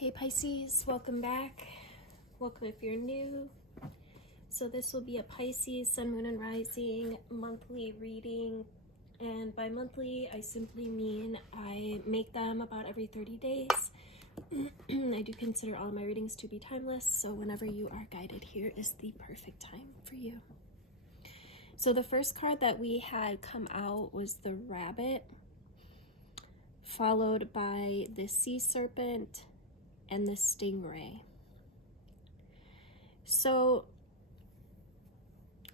Hey Pisces, welcome back. Welcome if you're new. So this will be a Pisces Sun, Moon, and Rising monthly reading. And by monthly, I simply mean I make them about every 30 days. I do consider all my readings to be timeless, so whenever you are guided, here is the perfect time for you. So the first card that we had come out was the Rabbit, followed by the Sea Serpent, and the Stingray. So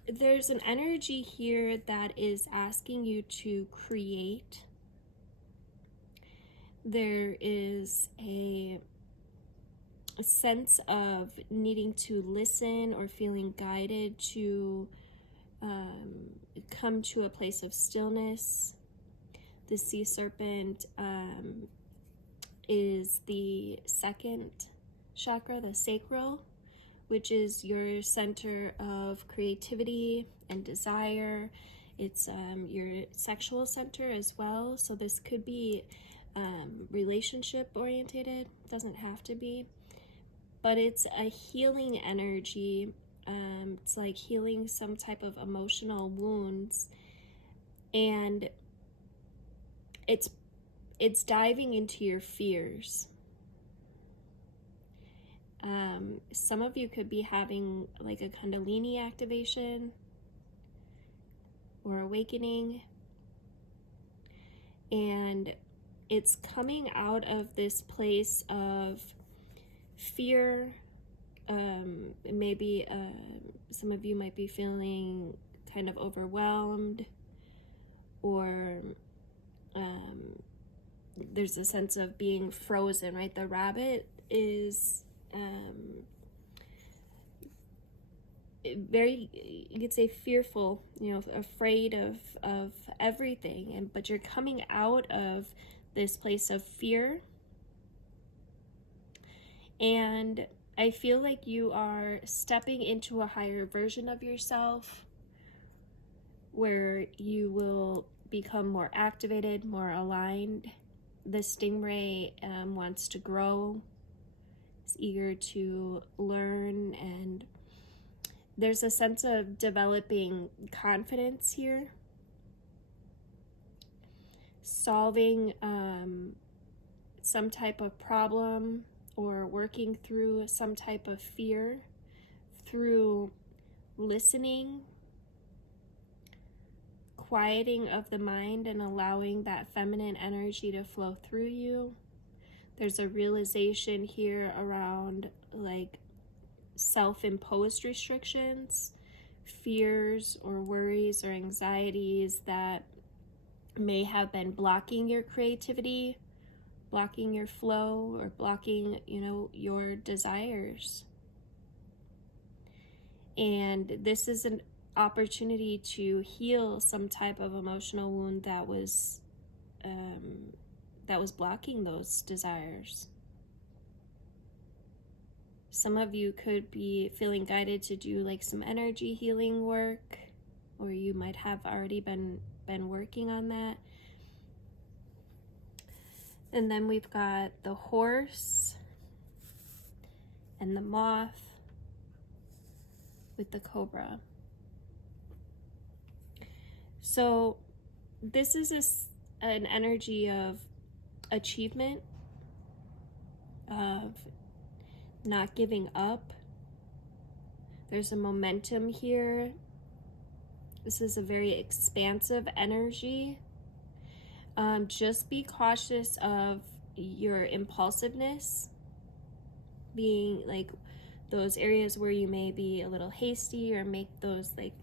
there's an energy here that is asking you to create. There is a sense of needing to listen or feeling guided to come to a place of stillness. The Sea Serpent is the second chakra, the sacral, which is your center of creativity and desire. It's your sexual center as well. So this could be relationship orientated, doesn't have to be, but it's a healing energy. It's like healing some type of emotional wounds, and it's diving into your fears. Some of you could be having like a Kundalini activation or awakening, and it's coming out of this place of fear. Maybe some of you might be feeling kind of overwhelmed, or there's a sense of being frozen, right? The Rabbit is very, you could say, fearful, afraid of everything, but you're coming out of this place of fear, and I feel like you are stepping into a higher version of yourself where you will become more activated, more aligned. The Stingray wants to grow, is eager to learn, and there's a sense of developing confidence here, solving some type of problem or working through some type of fear through listening, quieting of the mind, and allowing that feminine energy to flow through you. There's a realization here around like self-imposed restrictions, fears or worries or anxieties that may have been blocking your creativity, blocking your flow, or blocking, your desires. And this is an opportunity to heal some type of emotional wound that was blocking those desires. Some of you could be feeling guided to do like some energy healing work, or you might have already been working on that. And then we've got the Horse and the Moth with the Cobra. So this is an energy of achievement, of not giving up. There's a momentum here. This is a very expansive energy. Just be cautious of your impulsiveness, being like those areas where you may be a little hasty or make those like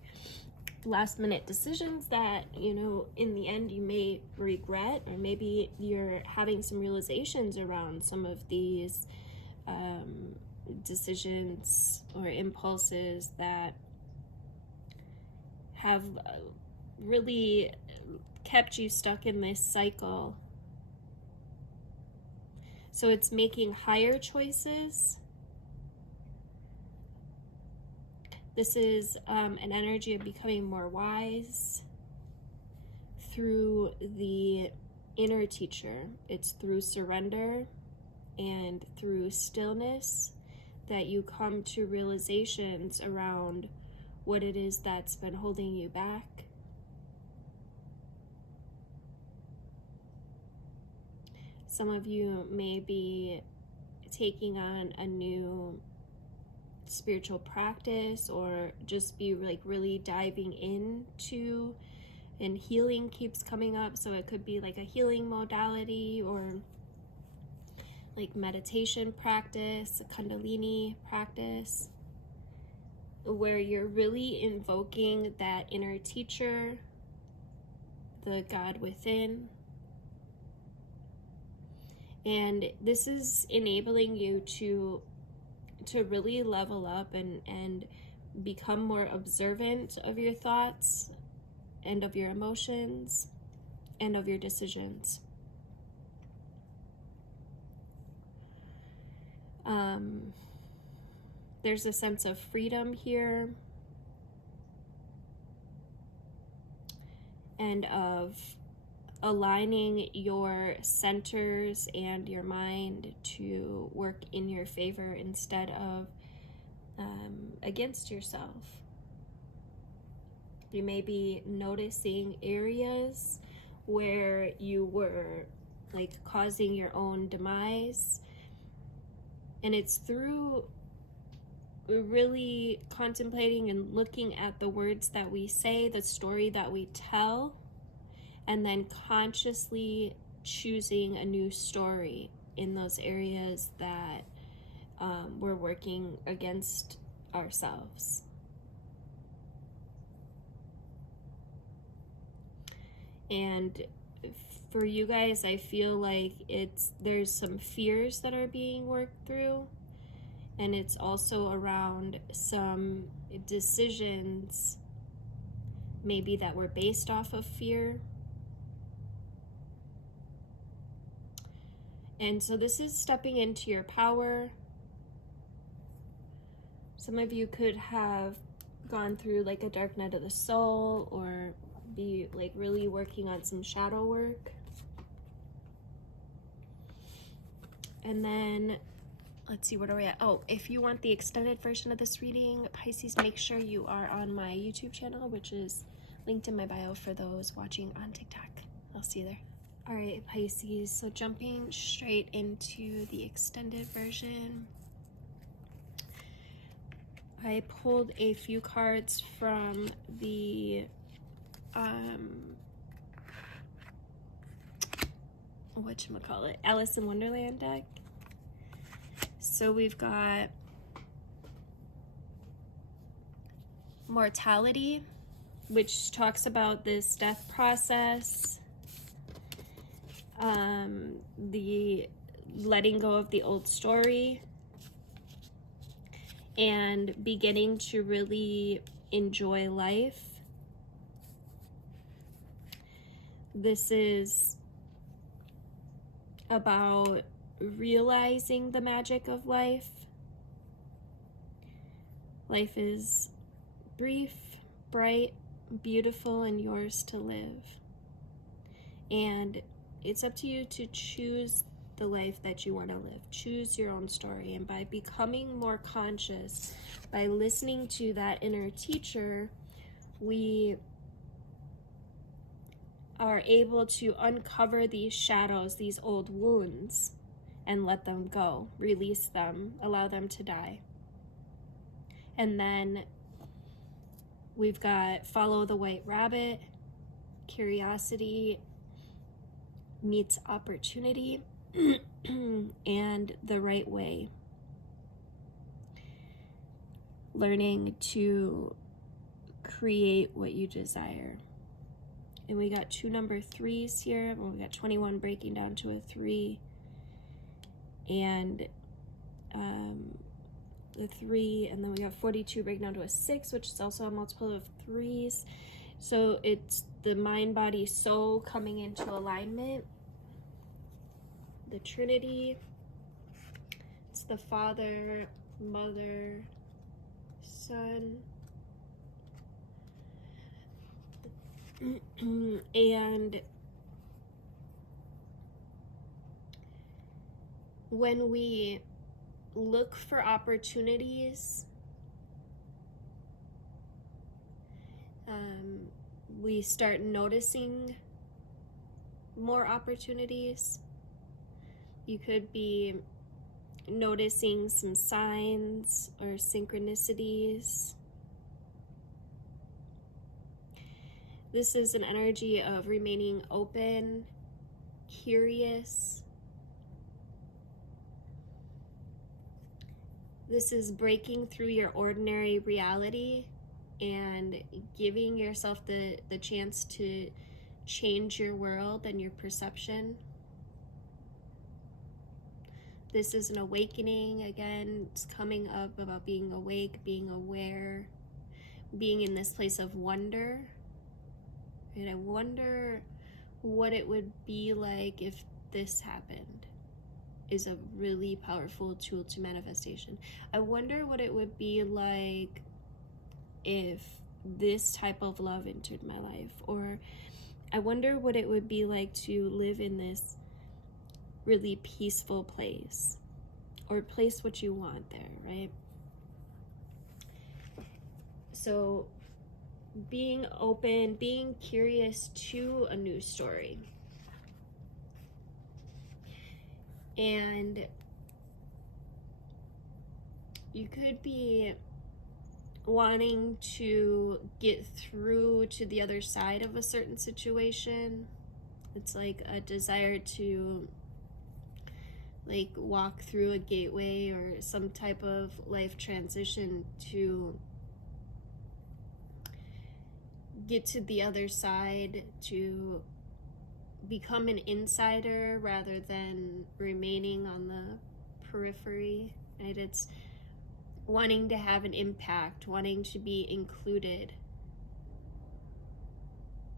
last minute decisions that, in the end you may regret, or maybe you're having some realizations around some of these decisions or impulses that have really kept you stuck in this cycle. So it's making higher choices. This is an energy of becoming more wise through the inner teacher. It's through surrender and through stillness that you come to realizations around what it is that's been holding you back. Some of you may be taking on a new spiritual practice, or just be like really diving into, and healing keeps coming up, so it could be like a healing modality or like meditation practice, a kundalini practice, where you're really invoking that inner teacher, the God within. And this is enabling you to really level up and become more observant of your thoughts and of your emotions and of your decisions. There's a sense of freedom here and of aligning your centers and your mind to work in your favor instead of against yourself. You may be noticing areas where you were like causing your own demise, and it's through really contemplating and looking at the words that we say, the story that we tell, and then consciously choosing a new story in those areas that we're working against ourselves. And for you guys, I feel like there's some fears that are being worked through, and it's also around some decisions maybe that were based off of fear. And so this is stepping into your power. Some of you could have gone through like a dark night of the soul, or be like really working on some shadow work. And then let's see, what are we at? Oh, if you want the extended version of this reading, Pisces, make sure you are on my YouTube channel, which is linked in my bio for those watching on TikTok. I'll see you there. All right, Pisces, so jumping straight into the extended version. I pulled a few cards from the whatchamacallit, Alice in Wonderland deck. So we've got mortality, which talks about this death process, the letting go of the old story, and beginning to really enjoy life. This is about realizing the magic of life. Life is brief, bright, beautiful, and yours to live. And it's up to you to choose the life that you want to live. Choose your own story. And by becoming more conscious, by listening to that inner teacher, we are able to uncover these shadows, these old wounds, and let them go, release them, allow them to die. And then we've got follow the white rabbit, curiosity meets opportunity, and the right way. Learning to create what you desire. And we got two number 3s here. Well, we got 21 breaking down to a 3. And the 3, and then we got 42 breaking down to a 6, which is also a multiple of 3s. So it's the mind, body, soul coming into alignment. The Trinity. It's the Father, Mother, Son. And when we look for opportunities, we start noticing more opportunities. You could be noticing some signs or synchronicities. This is an energy of remaining open, curious. This is breaking through your ordinary reality and giving yourself the chance to change your world and your perception. This is an awakening. Again, it's coming up about being awake, being aware, being in this place of wonder. And I wonder what it would be like if this happened, is a really powerful tool to manifestation. I wonder what it would be like if this type of love entered my life, or I wonder what it would be like to live in this really peaceful place, or place what you want there, right? So being open, being curious to a new story. And you could be wanting to get through to the other side of a certain situation. It's like a desire to like walk through a gateway or some type of life transition to get to the other side, to become an insider rather than remaining on the periphery, right? It's wanting to have an impact, wanting to be included,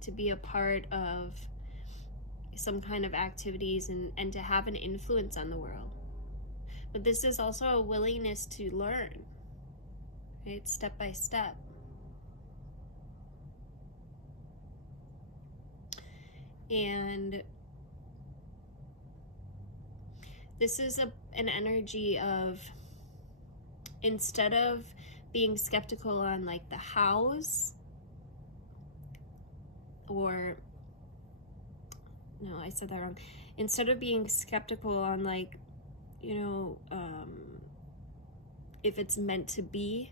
to be a part of some kind of activities and to have an influence on the world. But this is also a willingness to learn, right? Step by step. And this is an energy of, instead of being skeptical on like the hows, or no, I said that wrong. Instead of being skeptical on like, you know, if it's meant to be,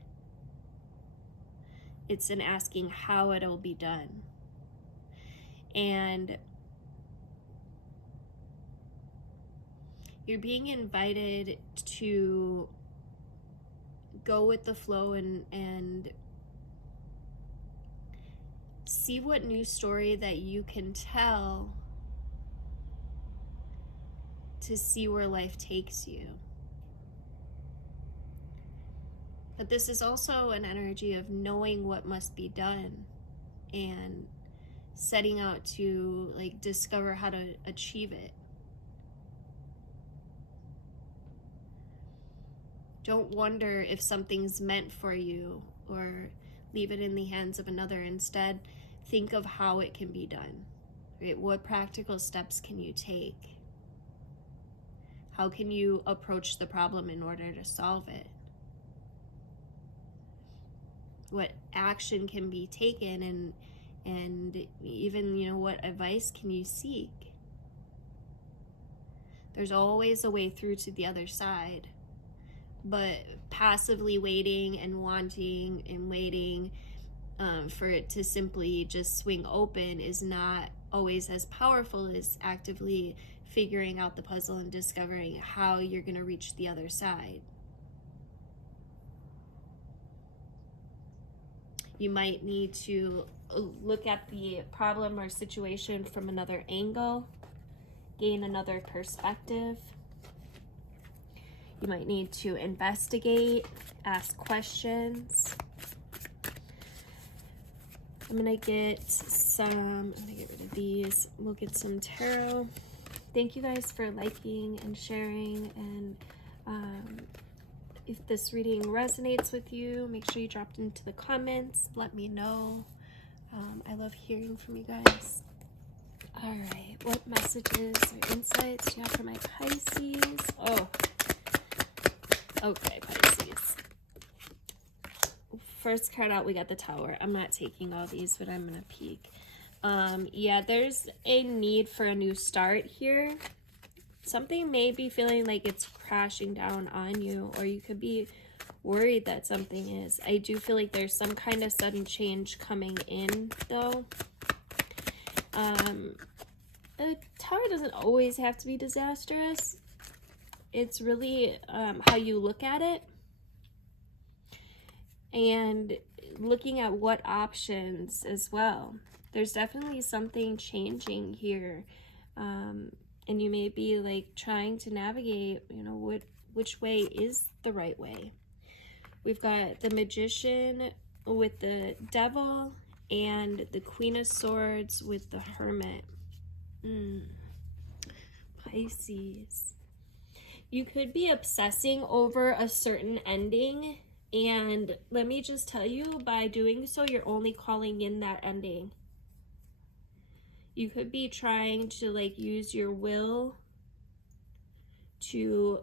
it's in asking how it'll be done. And you're being invited to go with the flow and see what new story that you can tell to see where life takes you. But this is also an energy of knowing what must be done and setting out to like discover how to achieve it. Don't wonder if something's meant for you or leave it in the hands of another. Instead, think of how it can be done, right? What practical steps can you take? How can you approach the problem in order to solve it? What action can be taken, and even, you know, what advice can you seek? There's always a way through to the other side. But passively waiting and wanting and waiting for it to simply just swing open is not always as powerful as actively figuring out the puzzle and discovering how you're going to reach the other side. You might need to look at the problem or situation from another angle, gain another perspective. You might need to investigate, ask questions. I'm gonna get rid of these. We'll get some tarot. Thank you guys for liking and sharing, and if this reading resonates with you, make sure you drop it into the comments. Let me know. I love hearing from you guys. All right, what messages or insights do you have for my Pisces? Oh, okay, Pisces. First card out, we got the Tower. I'm not taking all these, but I'm going to peek. Yeah, there's a need for a new start here. Something may be feeling like it's crashing down on you, or you could be worried that something is. I do feel like there's some kind of sudden change coming in, though. The Tower doesn't always have to be disastrous. It's really how you look at it and looking at what options as well. There's definitely something changing here, and you may be like trying to navigate, you know, which way is the right way. We've got the Magician with the Devil and the Queen of Swords with the Hermit. Pisces. You could be obsessing over a certain ending, and let me just tell you, by doing so, you're only calling in that ending. You could be trying to like use your will to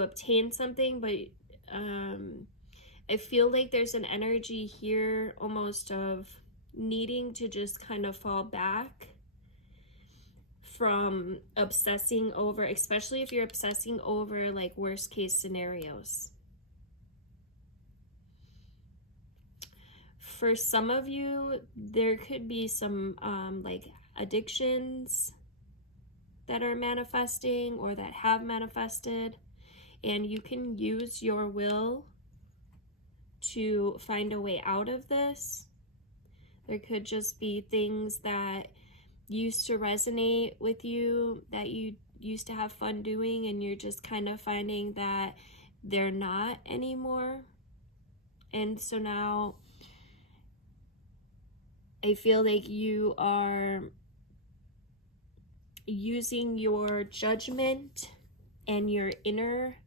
obtain something, but I feel like there's an energy here almost of needing to just kind of fall back from obsessing over, especially if you're obsessing over like worst case scenarios. For some of you, there could be some like addictions that are manifesting or that have manifested, and you can use your will to find a way out of this. There could just be things that used to resonate with you, that you used to have fun doing, and you're just kind of finding that they're not anymore. And so now I feel like you are using your judgment and your inner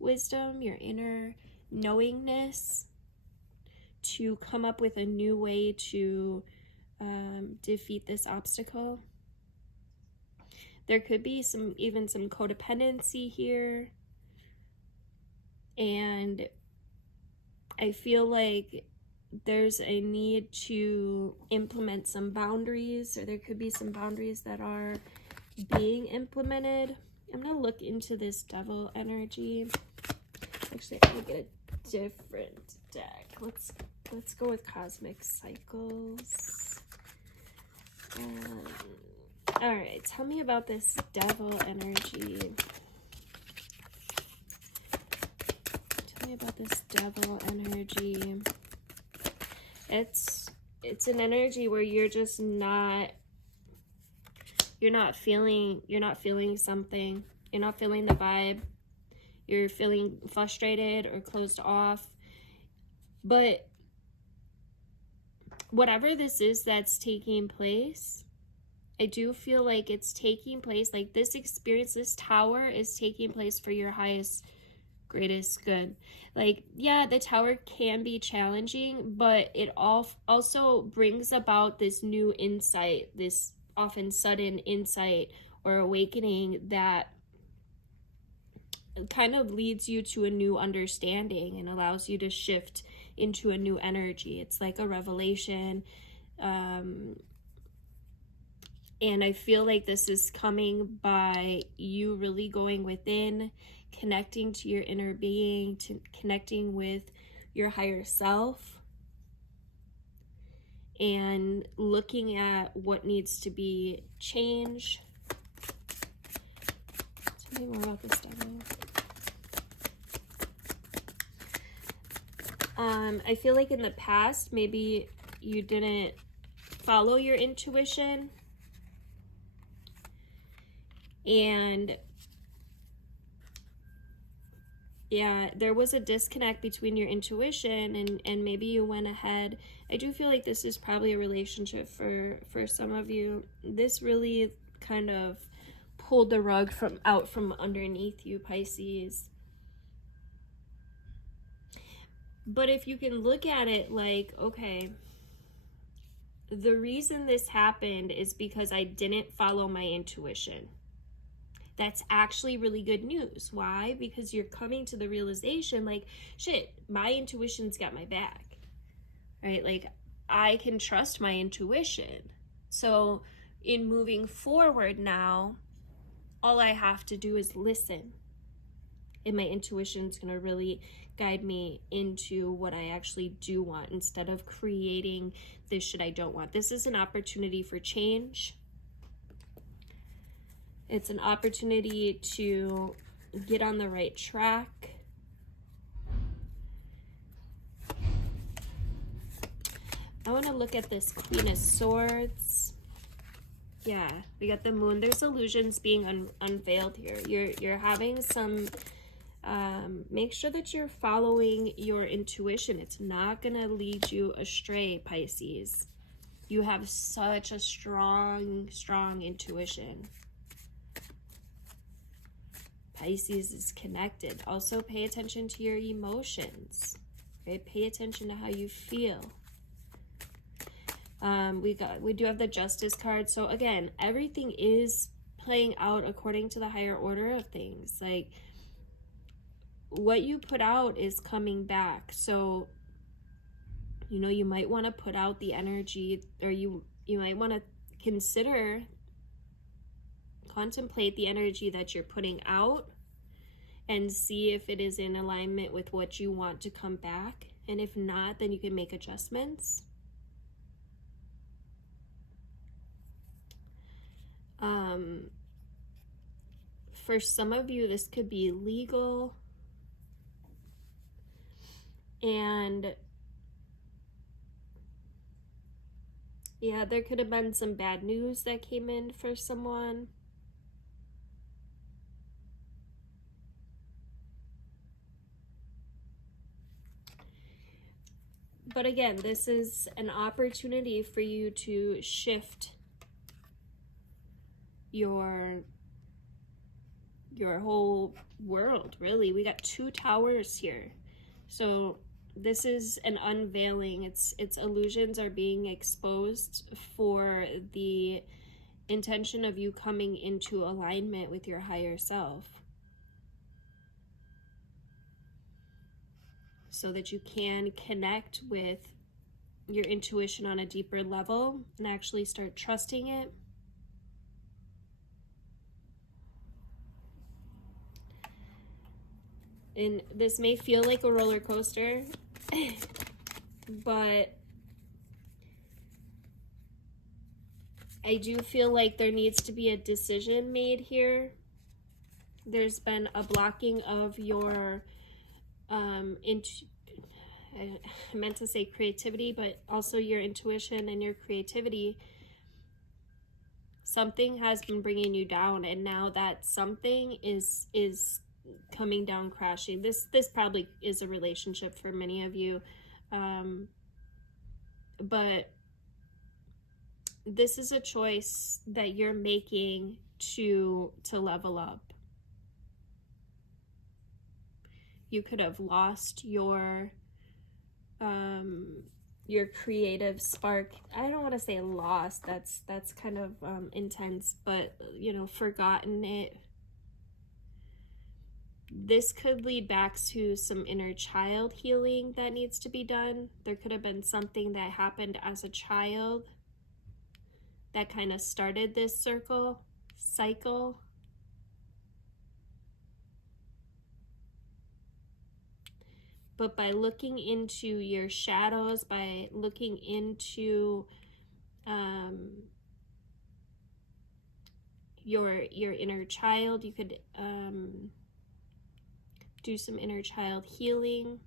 wisdom, your inner knowingness, to come up with a new way to defeat this obstacle. There could be even some codependency here, and I feel like there's a need to implement some boundaries, or there could be some boundaries that are being implemented. I'm gonna look into this Devil energy. Actually, I'm gonna get a different deck. Let's go with Cosmic Cycles. All right, tell me about this Devil energy. Tell me about this Devil energy. It's an energy where you're just not feeling something. You're not feeling the vibe. You're feeling frustrated or closed off. But whatever this is that's taking place, I do feel like it's taking place, like this experience, this Tower is taking place for your highest, greatest good. Like, yeah, the Tower can be challenging, but it also brings about this new insight, this often sudden insight or awakening that kind of leads you to a new understanding and allows you to shift into a new energy. It's like a revelation. And I feel like this is coming by you really going within, connecting to your inner being, to connecting with your higher self, and looking at what needs to be changed. Tell me more about this Devil. I feel like in the past, maybe you didn't follow your intuition, and yeah, there was a disconnect between your intuition and maybe you went ahead. I do feel like this is probably a relationship for some of you. This really kind of pulled the rug out from underneath you, Pisces. But if you can look at it like, okay, the reason this happened is because I didn't follow my intuition. That's actually really good news. Why? Because you're coming to the realization, like, shit, my intuition's got my back, right? Like, I can trust my intuition. So in moving forward now, all I have to do is listen. And my intuition's going to really guide me into what I actually do want instead of creating this shit I don't want. This is an opportunity for change. It's an opportunity to get on the right track. I want to look at this Queen of Swords. Yeah, we got the Moon. There's illusions being unveiled here. You're having some... make sure that you're following your intuition. It's not going to lead you astray, Pisces. You have such a strong, strong intuition. Pisces is connected. Also, pay attention to your emotions. Okay? Pay attention to how you feel. We do have the Justice card. So again, everything is playing out according to the higher order of things. Like, what you put out is coming back. So, you know, you might want to put out the energy, or you might want to contemplate the energy that you're putting out and see if it is in alignment with what you want to come back. And if not, then you can make adjustments. For some of you, this could be legal. And yeah, there could have been some bad news that came in for someone. But again, this is an opportunity for you to shift your whole world, really. We got 2 towers here. So this is an unveiling. Its illusions are being exposed for the intention of you coming into alignment with your higher self, so that you can connect with your intuition on a deeper level and actually start trusting it. And this may feel like a roller coaster, but I do feel like there needs to be a decision made here. There's been a blocking of your, I meant to say creativity, but also your intuition and your creativity. Something has been bringing you down, and now that something is coming down crashing. This probably is a relationship for many of you, but this is a choice that you're making to level up. You could have lost your creative spark. I don't want to say lost, that's kind of intense, but you know, forgotten it. This could lead back to some inner child healing that needs to be done. There could have been something that happened as a child that kind of started this cycle. But by looking into your shadows, by looking into your inner child, you could do some inner child healing.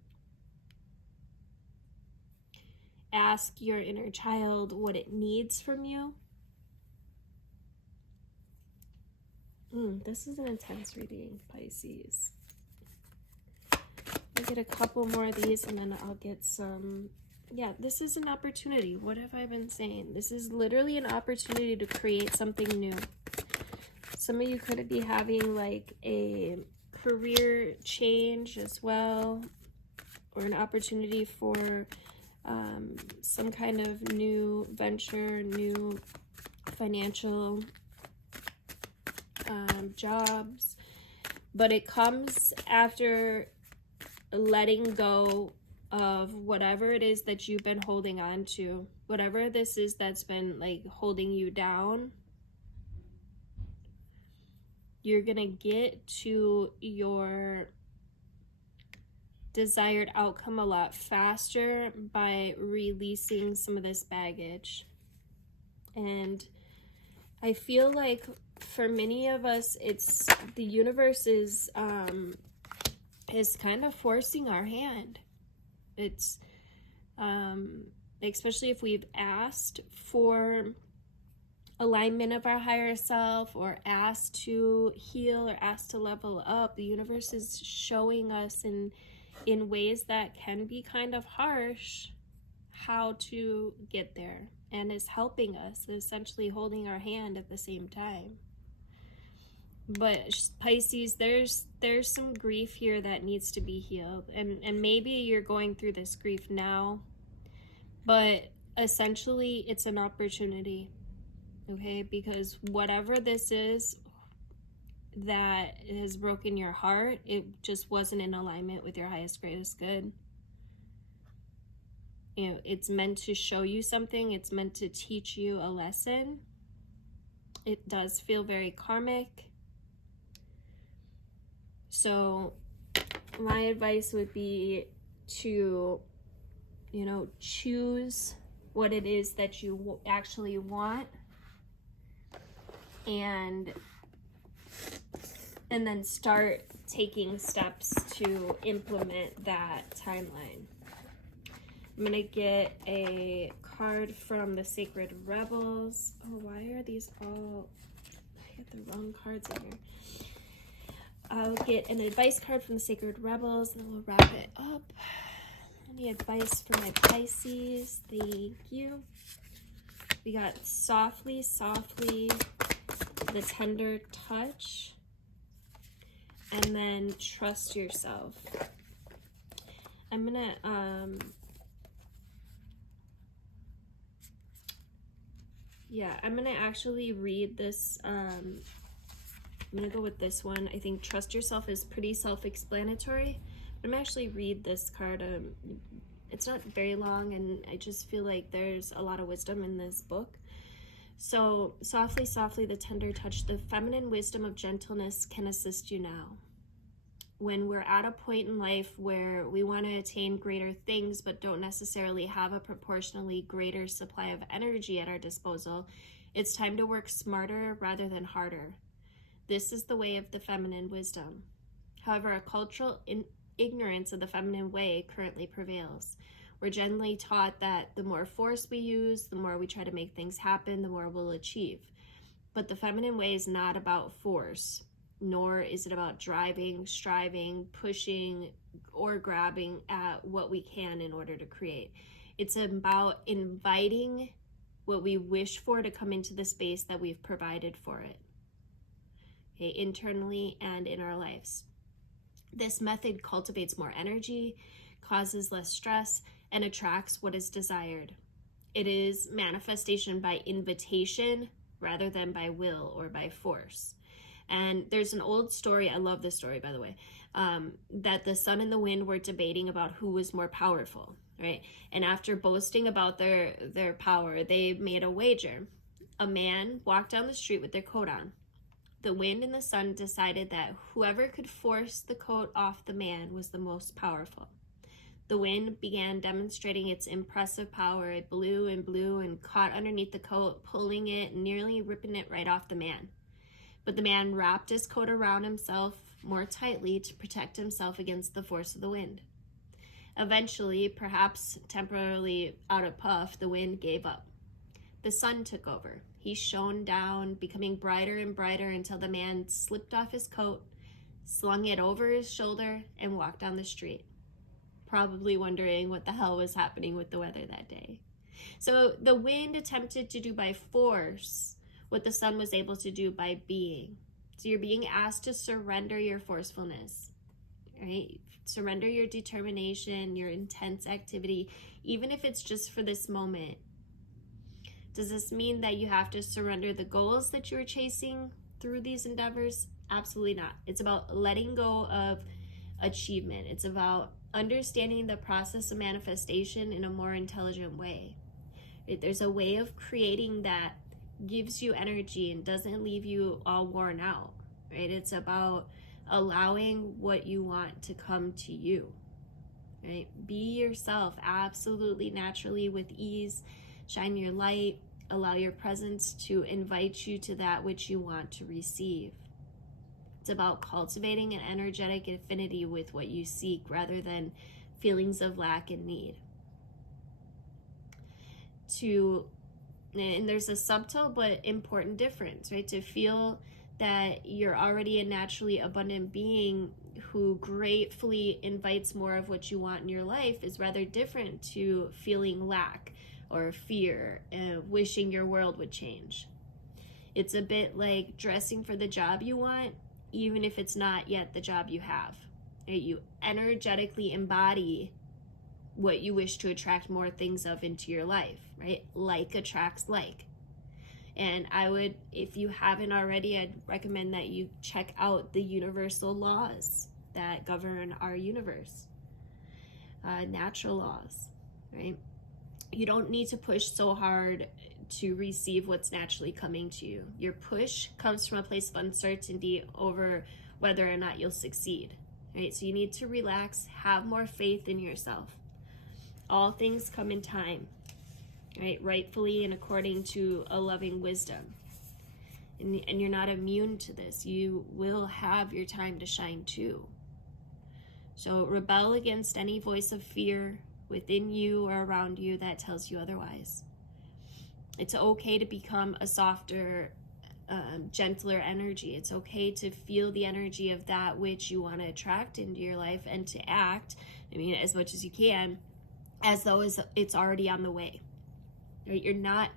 Ask your inner child what it needs from you. This is an intense reading, Pisces. I'll get a couple more of these and then I'll get some. Yeah, this is an opportunity. What have I been saying? This is literally an opportunity to create something new. Some of you could be having like a career change as well, or an opportunity for some kind of new venture, new financial jobs, but it comes after letting go of whatever it is that you've been holding on to, whatever this is that's been like holding you down. You're gonna get to your desired outcome a lot faster by releasing some of this baggage. And I feel like for many of us, it's the universe is kind of forcing our hand. It's especially if we've asked for alignment of our higher self, or asked to heal, or asked to level up. The universe is showing us in ways that can be kind of harsh how to get there, and is helping us, essentially holding our hand at the same time. But Pisces, there's some grief here that needs to be healed, and maybe you're going through this grief now, but essentially it's an opportunity, okay? Because whatever this is that has broken your heart, it just wasn't in alignment with your highest, greatest good. You know, it's meant to show you something. It's meant to teach you a lesson. It does feel very karmic. So my advice would be to, you know, choose what it is that you actually want, and then start taking steps to implement that timeline. I'm gonna get a card from the Sacred Rebels. Oh, why are these all, I got the wrong cards in here. I'll get an advice card from the Sacred Rebels, and then we'll wrap it up. Any advice for my Pisces? Thank you. We got softly, softly, the tender touch, and then trust yourself. I'm gonna I'm gonna actually read this. I'm gonna go with this one. I think trust yourself is pretty self-explanatory. I'm gonna actually read this card. It's not very long, and I just feel like there's a lot of wisdom in this book. So, softly, softly, the tender touch, the feminine wisdom of gentleness can assist you now. When we're at a point in life where we want to attain greater things, but don't necessarily have a proportionally greater supply of energy at our disposal, it's time to work smarter rather than harder. This is the way of the feminine wisdom. However, a cultural ignorance of the feminine way currently prevails. We're generally taught that the more force we use, the more we try to make things happen, the more we'll achieve. But the feminine way is not about force, nor is it about driving, striving, pushing, or grabbing at what we can in order to create. It's about inviting what we wish for to come into the space that we've provided for it, okay, internally and in our lives. This method cultivates more energy, causes less stress, and attracts what is desired. It is manifestation by invitation rather than by will or by force. And there's an old story, I love this story, by the way, that the sun and the wind were debating about who was more powerful, right? And after boasting about their power, they made a wager. A man walked down the street with their coat on. The wind and the sun decided that whoever could force the coat off the man was the most powerful. The wind began demonstrating its impressive power. It blew and blew and caught underneath the coat, pulling it, nearly ripping it right off the man. But the man wrapped his coat around himself more tightly to protect himself against the force of the wind. Eventually, perhaps temporarily out of puff, the wind gave up. The sun took over. He shone down, becoming brighter and brighter until the man slipped off his coat, slung it over his shoulder, and walked down the street, probably wondering what the hell was happening with the weather that day. So the wind attempted to do by force what the sun was able to do by being. So you're being asked to surrender your forcefulness. right? Surrender your determination, your intense activity, even if it's just for this moment. Does this mean that you have to surrender the goals that you're chasing through these endeavors? Absolutely not. It's about letting go of achievement. It's about understanding the process of manifestation in a more intelligent way. There's a way of creating that gives you energy and doesn't leave you all worn out, right? It's about allowing what you want to come to you, right? Be yourself absolutely naturally with ease. Shine your light. Allow your presence to invite you to that which you want to receive. It's about cultivating an energetic affinity with what you seek rather than feelings of lack and need. And there's a subtle but important difference, right? To feel that you're already a naturally abundant being who gratefully invites more of what you want in your life is rather different to feeling lack or fear and wishing your world would change. It's a bit like dressing for the job you want, even if it's not yet the job you have. Right? You energetically embody what you wish to attract more things of into your life, right? Like attracts like. And I would, if you haven't already, I'd recommend that you check out the universal laws that govern our universe. Natural laws, right? You don't need to push so hard to receive what's naturally coming to you. Your push comes from a place of uncertainty over whether or not you'll succeed, right? So you need to relax, have more faith in yourself. All things come in time, right? Rightfully and according to a loving wisdom. And you're not immune to this. You will have your time to shine too. So rebel against any voice of fear within you or around you that tells you otherwise. It's okay to become a softer, gentler energy. It's okay to feel the energy of that which you want to attract into your life and to act, as much as you can, as though it's already on the way. Right? You're not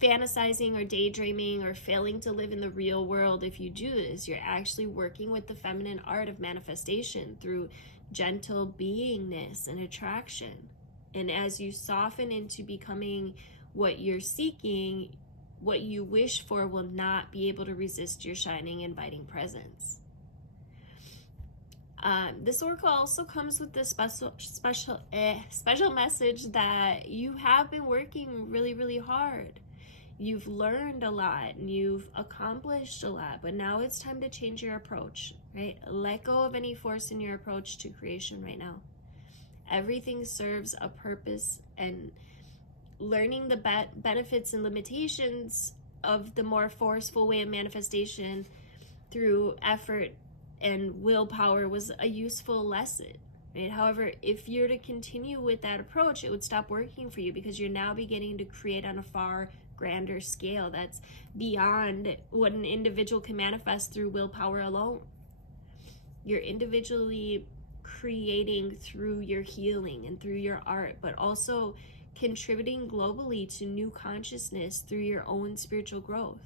fantasizing or daydreaming or failing to live in the real world if you do this. You're actually working with the feminine art of manifestation through gentle beingness and attraction. And as you soften into becoming what you're seeking, what you wish for will not be able to resist your shining, inviting presence. This oracle also comes with this special message that you have been working really, really hard. You've learned a lot and you've accomplished a lot, but now it's time to change your approach, right? Let go of any force in your approach to creation right now. Everything serves a purpose, and learning the benefits and limitations of the more forceful way of manifestation through effort and willpower was a useful lesson, right? However, if you're to continue with that approach, it would stop working for you because you're now beginning to create on a far grander scale that's beyond what an individual can manifest through willpower alone. You're individually creating through your healing and through your art, but also contributing globally to new consciousness through your own spiritual growth.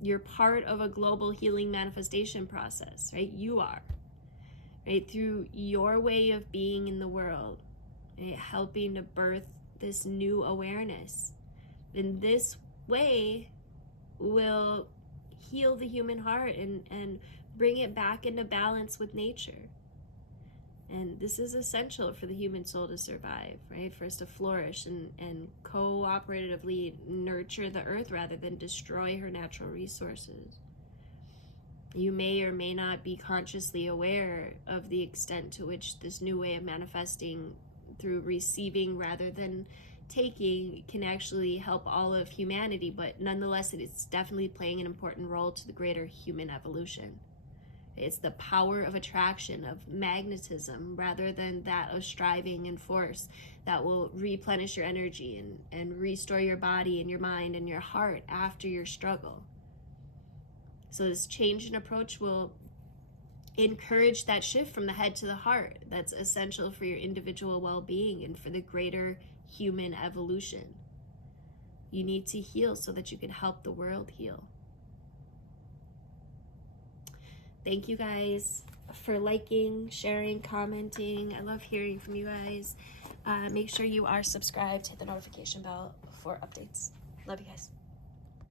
You're part of a global healing manifestation process, right? You are, right? Through your way of being in the world, right? Helping to birth this new awareness. In this way will heal the human heart and bring it back into balance with nature. And this is essential for the human soul to survive, right? For us to flourish and cooperatively nurture the earth rather than destroy her natural resources. You may or may not be consciously aware of the extent to which this new way of manifesting through receiving rather than taking can actually help all of humanity, but nonetheless, it's definitely playing an important role to the greater human evolution. It's the power of attraction, of magnetism, rather than that of striving and force that will replenish your energy and restore your body and your mind and your heart after your struggle. So this change in approach will encourage that shift from the head to the heart that's essential for your individual well-being and for the greater human evolution. You need to heal so that you can help the world heal. Thank you guys. for liking, sharing, commenting. I love hearing from you guys. Make sure you are subscribed, hit the notification bell for updates. Love you guys.